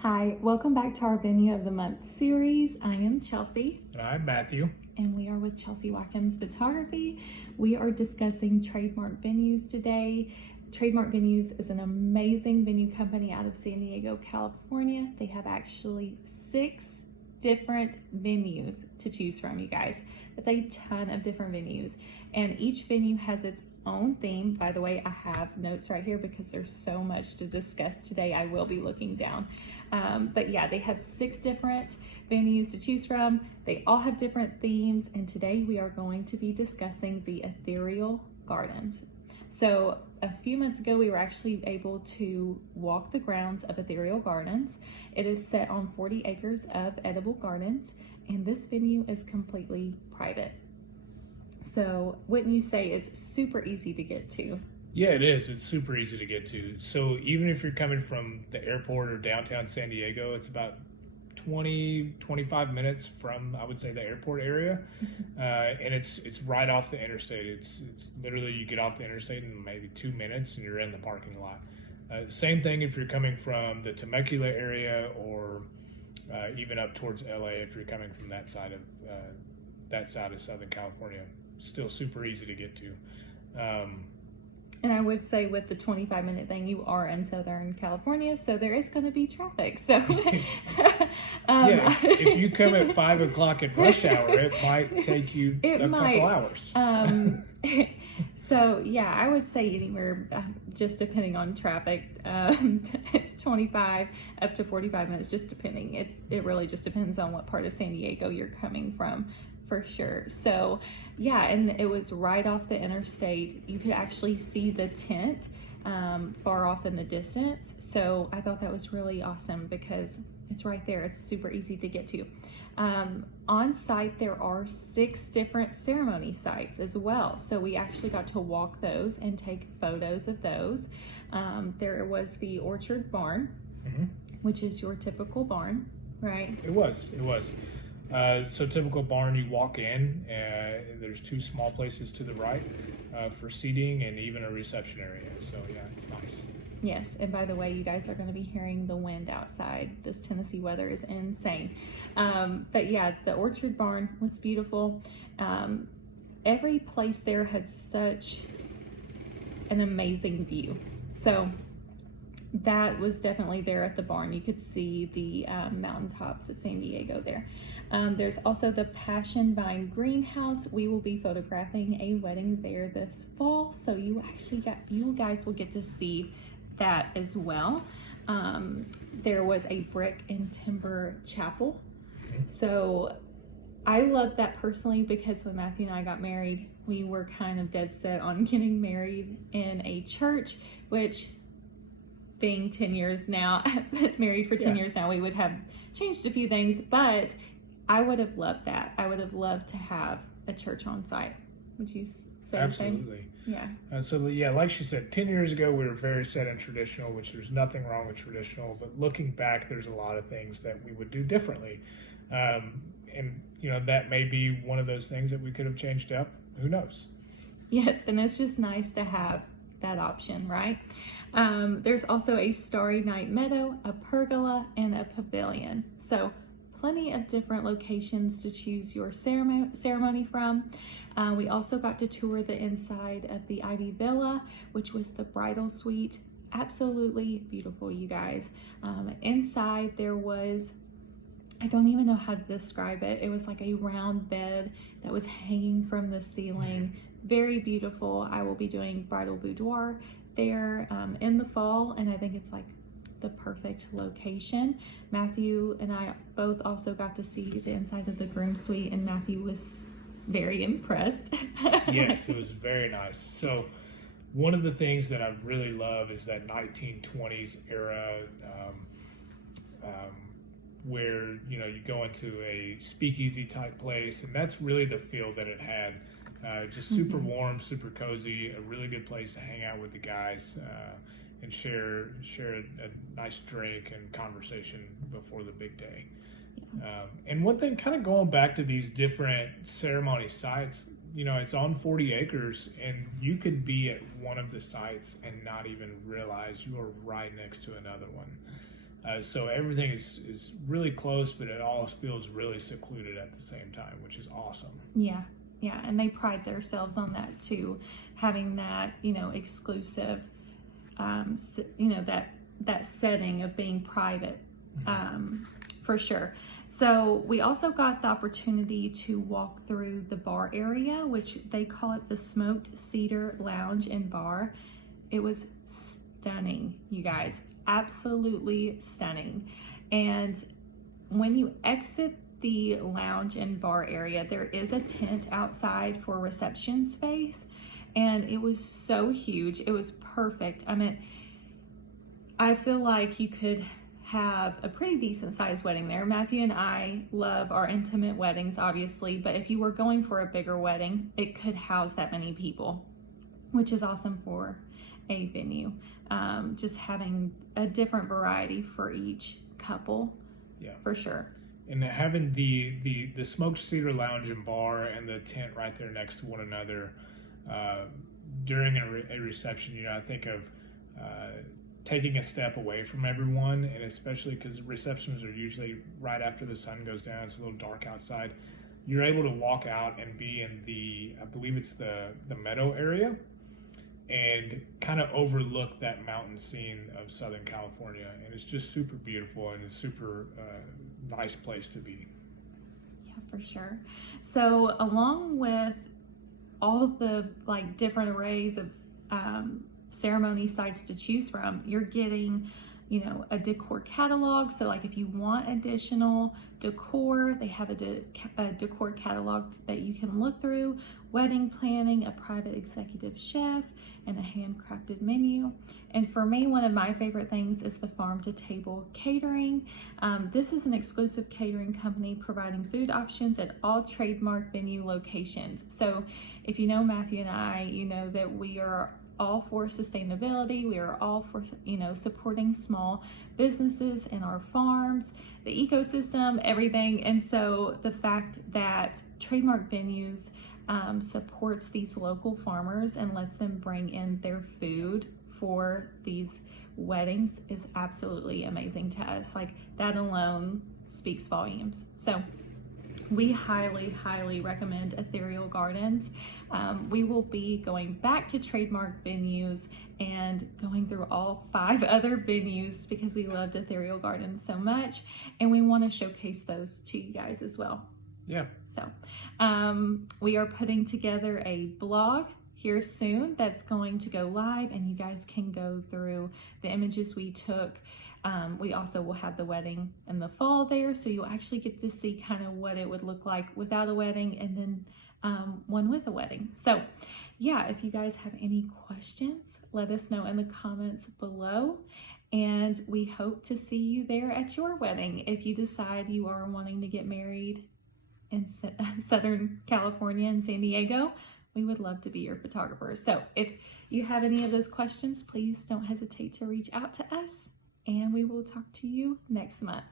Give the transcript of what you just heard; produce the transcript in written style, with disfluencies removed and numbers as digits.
Hi, welcome back to our Venue of the Month series. I am Chelsea. And I'm Matthew. And we are with Chelsea Watkins Photography. We are discussing Trademark Venues today. Trademark Venues is an amazing venue company out of San Diego, California. They have actually 6 different venues to choose from, you guys. That's a ton of different venues. And each venue has its own theme. By the way, I have notes right here because there's so much to discuss today. I will be looking down. But yeah, they have 6 different venues to choose from. They all have different themes. And today we are going to be discussing the Ethereal Gardens. So a few months ago, we were actually able to walk the grounds of Ethereal Gardens. It is set on 40 acres of edible gardens, and this venue is completely private. So wouldn't you say it's super easy to get to? Yeah, it is. It's super easy to get to. So even if you're coming from the airport or downtown San Diego, it's about 25 minutes from, I would say, the airport area. And it's right off the interstate. It's literally, you get off the interstate in maybe 2 minutes and you're in the parking lot. Same thing if you're coming from the Temecula area or even up towards LA if you're coming from that side of Southern California. Still super easy to get to. And I would say with the 25-minute thing, you are in Southern California, so there is going to be traffic. So, yeah, if you come at 5 o'clock at rush hour, it might take you a couple hours. So, yeah, I would say anywhere, just depending on traffic, 25 up to 45 minutes, just depending. It really just depends on what part of San Diego you're coming from. For sure. So yeah, and it was right off the interstate. You could actually see the tent far off in the distance. So I thought that was really awesome because it's right there. It's super easy to get to. On site, there are 6 different ceremony sites as well. So we actually got to walk those and take photos of those. There was the Orchard Barn, which is your typical barn, right? It was. So typical barn, you walk in, there's 2 small places to the right for seating and even a reception area. So yeah, it's nice. Yes, and by the way, you guys are going to be hearing the wind outside. This Tennessee weather is insane. But yeah, the Orchard Barn was beautiful. Every place there had such an amazing view. So that was definitely there at the barn. You could see the mountaintops of San Diego there. There's also the Passion Vine Greenhouse. We will be photographing a wedding there this fall, so you guys will get to see that as well. There was a brick and timber chapel. So I love that personally because when Matthew and I got married, we were kind of dead set on getting married in a church, which being 10 years now, married for 10 years now, we would have changed a few things, but I would have loved that. I would have loved to have a church on site. Would you say Absolutely. the same? Yeah. So yeah, like she said, 10 years ago, we were very set in traditional, which there's nothing wrong with traditional, but looking back, there's a lot of things that we would do differently. And that may be one of those things that we could have changed up. Who knows? Yes, and it's just nice to have that option, right? There's also a starry night meadow, a pergola, and a pavilion. So plenty of different locations to choose your ceremony from. We also got to tour the inside of the Ivy Villa, which was the bridal suite. Absolutely beautiful, you guys. Inside there was, I don't even know how to describe it. It was like a round bed that was hanging from the ceiling. Very beautiful. I will be doing bridal boudoir there in the fall, and I think it's like the perfect location. Matthew and I both also got to see the inside of the groom suite, and Matthew was very impressed. Yes, it was very nice. So one of the things that I really love is that 1920s era where you go into a speakeasy type place, and that's really the feel that it had. Just super warm, super cozy, a really good place to hang out with the guys and share a nice drink and conversation before the big day. And one thing, kind of going back to these different ceremony sites, it's on 40 acres, and you could be at one of the sites and not even realize you are right next to another one. So everything is really close, but it all feels really secluded at the same time, which is awesome. Yeah, yeah, and they pride themselves on that too, having that, you know, exclusive, you know, that setting of being private, for sure. So we also got the opportunity to walk through the bar area, which they call it the Smoked Cedar Lounge and Bar. It was stunning, you guys, absolutely stunning. And when you exit the lounge and bar area, there is a tent outside for reception space, and it was so huge. It was perfect. I mean, I feel like you could have a pretty decent sized wedding there. Matthew and I love our intimate weddings, obviously, but if you were going for a bigger wedding, it could house that many people, which is awesome for a venue. Just having a different variety for each couple, Yeah, for sure. and having the smoked cedar lounge and bar and the tent right there next to one another during a reception, you know, I think of taking a step away from everyone, and especially because receptions are usually right after the sun goes down, it's a little dark outside. You're able to walk out and be in I believe it's the meadow area, and kind of overlook that mountain scene of Southern California, and it's just super beautiful and a super nice place to be. Yeah, for sure. So along with all of the like different arrays of ceremony sites to choose from, you're getting, you know, a decor catalog. So like if you want additional decor, they have a decor catalog that you can look through, wedding planning, a private executive chef, and a handcrafted menu. And for me, one of my favorite things is the farm to table catering. This is an exclusive catering company providing food options at all trademark venue locations. So if you know Matthew and I, you know that we are all for sustainability. We are all for, you know, supporting small businesses and our farms, the ecosystem, everything. And so the fact that Trademark Venues supports these local farmers and lets them bring in their food for these weddings is absolutely amazing to us. Like that alone speaks volumes. So we highly, highly recommend Ethereal Gardens. We will be going back to Trademark Venues and going through all 5 other venues because we loved Ethereal Gardens so much, and we want to showcase those to you guys as well. Yeah. So we are putting together a blog here soon that's going to go live, and you guys can go through the images we took. We also will have the wedding in the fall there, so you'll actually get to see kind of what it would look like without a wedding and then one with a wedding. So yeah, if you guys have any questions, let us know in the comments below, and we hope to see you there at your wedding. If you decide you are wanting to get married in Southern California and San Diego, we would love to be your photographers. So if you have any of those questions, please don't hesitate to reach out to us, and we will talk to you next month.